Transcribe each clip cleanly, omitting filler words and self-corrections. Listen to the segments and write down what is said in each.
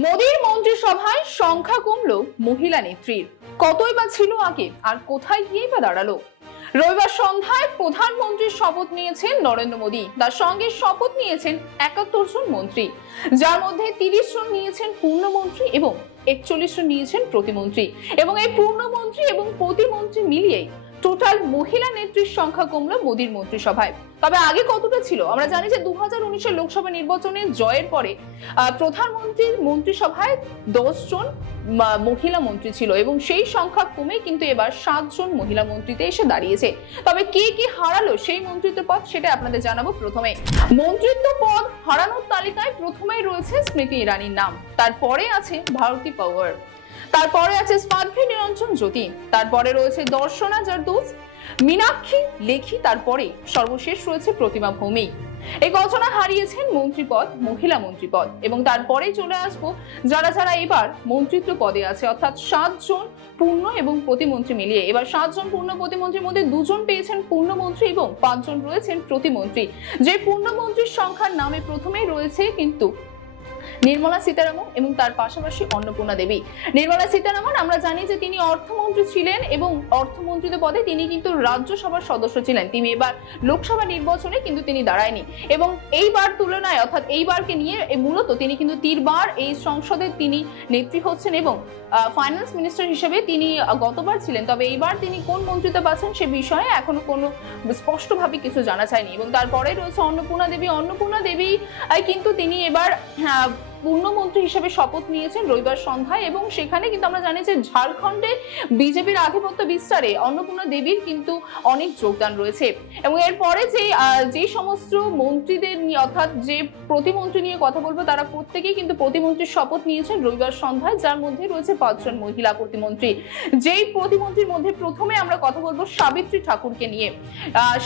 মোদীর মন্ত্রিসভায় সংখ্যা কমলো মহিলা নেত্রীর। কতই বা ছিল আগে, আর কোথায় গিয়ে বা দাঁড়ালো? রবিবার সন্ধ্যায় প্রধানমন্ত্রীর শপথ নিয়েছেন নরেন্দ্র মোদী। তার সঙ্গে শপথ নিয়েছেন ৭১ জন মন্ত্রী, যার মধ্যে ৩০ জন নিয়েছেন পূর্ণমন্ত্রী এবং ৪১ জন নিয়েছেন প্রতিমন্ত্রী। এবং এই পূর্ণমন্ত্রী এবং প্রতিমন্ত্রী মিলিয়ে টোটাল মহিলা নেত্রীর সংখ্যা কমলো মোদীর মন্ত্রিসভায়। তবে আগে কতটা ছিল? আমরা জানি যে 2019-এর লোকসভা নির্বাচনে জয়ের পরে প্রধানমন্ত্রীর মন্ত্রিসভায় 10 জন মহিলা মন্ত্রী ছিল এবং সেই সংখ্যা কমে কিন্তু এবার 7 জন মহিলা মন্ত্রীতে এসে দাঁড়িয়েছে। তবে কে কে হারালো সেই মন্ত্রিত্ব পদ, সেটা আপনাদের জানাবো। প্রথমে মন্ত্রিত্ব পদ হারানোর তালিকায় প্রথমেই রয়েছে স্মৃতি ইরানির নাম, তারপরে আছে ভারতী পাওয়ার, তারপরে আছে স্মার্টভি নিরঞ্জন জ্যোতি, তারপরে রয়েছে দর্শনা জারদৌস, মীনাক্ষী লেখি, তারপরে সর্বশেষ রয়েছে প্রতিমা ভৌমিক। এই কজনা হারিয়েছেন মন্ত্রীপদ, মহিলা মন্ত্রীপদ। এবং তারপরে চলে আসবো যারা যারা এবার মন্ত্রিত্ব পদে আছে, অর্থাৎ 7 জন পূর্ণ এবং প্রতিমন্ত্রী মিলিয়ে। এবার 7 জন পূর্ণ প্রতিমন্ত্রীর মধ্যে 2 জন পেয়েছেন পূর্ণমন্ত্রী এবং 5 জন রয়েছেন প্রতিমন্ত্রী। যে পূর্ণমন্ত্রীর সংখ্যার নামে প্রথমেই রয়েছে কিন্তু নির্মলা সীতারামন এবং তার পাশাপাশি অন্নপূর্ণা দেবী। নির্মলা সীতারামন আমরা জানি যে তিনি অর্থমন্ত্রী ছিলেন এবং অর্থমন্ত্রীতে পদে তিনি কিন্তু রাজ্যসভার সদস্য ছিলেন। তিনি এবার লোকসভা নির্বাচনে কিন্তু তিনি দাঁড়ায়নি এবং এইবার তুলনায়, অর্থাৎ এইবারকে নিয়ে মূলত তিনি কিন্তু 3 বার এই সংসদে তিনি নেত্রী হচ্ছেন এবং ফাইন্যান্স মিনিস্টার হিসেবে তিনি গতবার ছিলেন। তবে এইবার তিনি কোন মন্ত্রিত্ব পাচ্ছেন সে বিষয়ে এখনো কোনো স্পষ্টভাবে কিছু জানা যায়নি। এবং তারপরে রয়েছে অন্নপূর্ণা দেবী। অন্নপূর্ণা দেবী কিন্তু তিনি এবার পূর্ণমন্ত্রী হিসেবে শপথ নিয়েছেন রবিবার সন্ধ্যায় এবং সেখানে কিন্তু আমরা জানি যে ঝাড়খণ্ডে বিজেপির আধিপত্য বিস্তারে অন্নপূর্ণা দেবীর কিন্তু অনেক যোগদান রয়েছে। এবং এরপরে যে সমস্ত মন্ত্রীদের নিয়ে, অর্থাৎ যে প্রতিমন্ত্রী নিয়ে কথা বলবো, তারা প্রত্যেকেই কিন্তু প্রতিমন্ত্রীর শপথ নিয়েছেন রবিবার সন্ধ্যায়, যার মধ্যে রয়েছে 5 জন মহিলা প্রতিমন্ত্রী। যেই প্রতিমন্ত্রীর মধ্যে প্রথমে আমরা কথা বলবো সাবিত্রী ঠাকুরকে নিয়ে।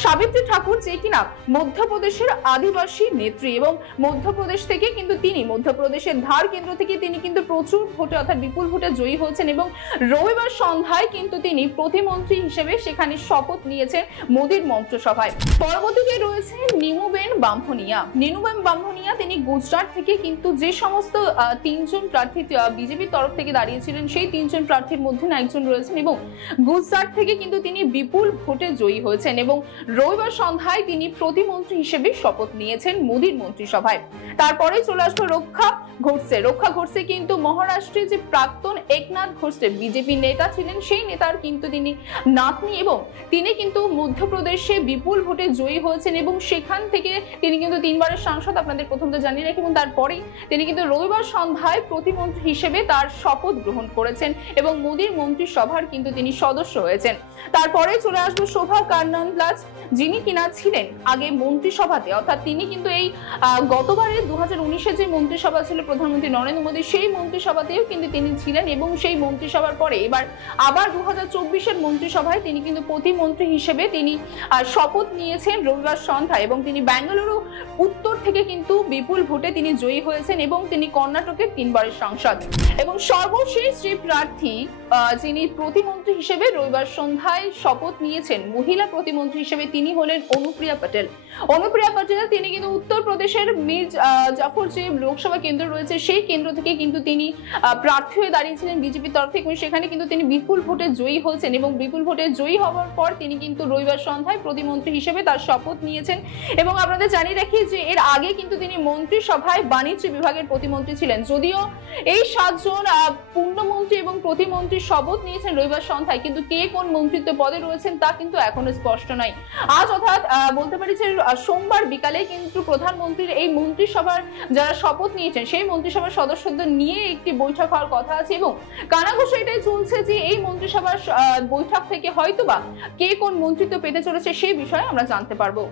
সাবিত্রী ঠাকুর যে কিনা মধ্যপ্রদেশের আদিবাসী নেত্রী এবং মধ্যপ্রদেশ থেকে কিন্তু তিনি মধ্যপ্রদেশের ধার কেন্দ্র থেকে তিনি কিন্তু প্রচুর ভোটে, অর্থাৎ বিপুল ভোটে জয়ী হয়েছেন এবং রবিবার সন্ধ্যায় কিন্তু তিনি প্রতিমন্ত্রী হিসেবে সেখানে শপথ নিয়েছেন মোদীর মন্ত্রিসভায়। পরবর্তীতে রয়েছে নিমুবেন বামভনিয়া। নিমুবেন বামভনিয়া তিনি গুজরাট থেকে কিন্তু যে সমস্ত 3 জন প্রার্থী বিজেপির তরফ থেকে দাঁড়িয়েছিলেন সেই 3 জন প্রার্থীর মধ্যে একজন রয়েছেন এবং গুজরাট থেকে কিন্তু তিনি বিপুল ভোটে জয়ী হয়েছেন এবং রবিবার সন্ধ্যায় তিনি প্রতিমন্ত্রী হিসেবে শপথ নিয়েছেন মোদীর মন্ত্রিসভায়। তারপরে চলে আসলো রক্ষা ঘোটসে। রক্ষা ঘোটসে কিন্তু মহারাষ্ট্রে যে প্রাক্তন একনাথ ঘোটসে বিজেপি নেতা ছিলেন সেই নেতার কিন্তু তিনি নাতনি এবং তিনি কিন্তু মধ্যপ্রদেশে বিপুল ভোটে জয়ী হয়েছেন এবং সেখান থেকে তিনি কিন্তু 3 বারের সাংসদ, আপনাদের প্রথমটা জানিয়ে রাখি। এবং তারপরেই তিনি কিন্তু রবিবার সন্ধ্যায় প্রতিমন্ত্রী হিসেবে তার শপথ গ্রহণ করেছেন এবং মোদীর মন্ত্রিসভার কিন্তু তিনি সদস্য হয়েছেন। তারপরে চলে আসবো শোভা কারনান্দ্লাজ, যিনি কিনা ছিলেন আগে মন্ত্রিসভাতে, অর্থাৎ তিনি কিন্তু এই গতবারে 2019-এ যে মন্ত্রিসভা ছিল প্রধানমন্ত্রী নরেন্দ্র মোদী, সেই মন্ত্রিসভাতেও কিন্তু তিনি ছিলেন এবং সেই মন্ত্রিসভার পরে এবার আবার 2024-এর মন্ত্রিসভায় তিনি কিন্তু প্রতিমন্ত্রী হিসেবে তিনি শপথ নিয়েছেন রবিবার সন্ধ্যায় এবং তিনি বেঙ্গালুরু উত্তর থেকে কিন্তু বিপুল ভোটে তিনি জয়ী হয়েছেন এবং তিনি কর্ণাটকের 3 বারের সাংসদ। এবং সর্বশেষ যে প্রার্থী যিনি প্রতিমন্ত্রী হিসেবে রবিবার সন্ধ্যায় শপথ নিয়েছেন মহিলা প্রতিমন্ত্রী হিসেবে, তিনি হলেন অনুপ্রিয়া প্যাটেল। অনুপ্রিয়া প্যাটেল তিনি কিন্তু উত্তরপ্রদেশের মির জাফর যে লোকসভা কেন্দ্র রয়েছে সেই কেন্দ্র থেকে কিন্তু তিনি প্রার্থী হয়ে দাঁড়িয়েছিলেন বিজেপির তরফ থেকে এবং সেখানে কিন্তু তিনি বিপুল ভোটে জয়ী হয়েছেন এবং বিপুল ভোটে জয়ী হওয়ার পর তিনি কিন্তু রবিবার সন্ধ্যায় প্রতিমন্ত্রী হিসেবে তার শপথ নিয়েছেন। এবং আপনাদের জানিয়ে রাখি যে এর আগে কিন্তু তিনি মন্ত্রিসভায় বাণিজ্য বিভাগের প্রতিমন্ত্রী ছিলেন। যদিও এই 7 জন পূর্ণমন্ত্রী এবং প্রতিমন্ত্রী শপথ নিয়েছেন রবিবার সন্ধ্যায়, কিন্তু কে কোন মন্ত্রিত্ব পদে রয়েছেন তা কিন্তু এখনো স্পষ্ট নয়। আজ অর্থাৎ বলতে পারি যে সোমবার বিকালে কিন্তু প্রধানমন্ত্রীর এই মন্ত্রিসভার যারা শপথ নিয়েছেন সেই মন্ত্রিসভার সদস্যদের নিয়ে একটি বৈঠক হওয়ার কথা আছে এবং কানাঘুষো এটাই চলছে যে এই মন্ত্রিসভার বৈঠক থেকে হয়তোবা কে কোন মন্ত্রিত্ব পেতে চলেছে সেই বিষয়ে আমরা জানতে পারবো।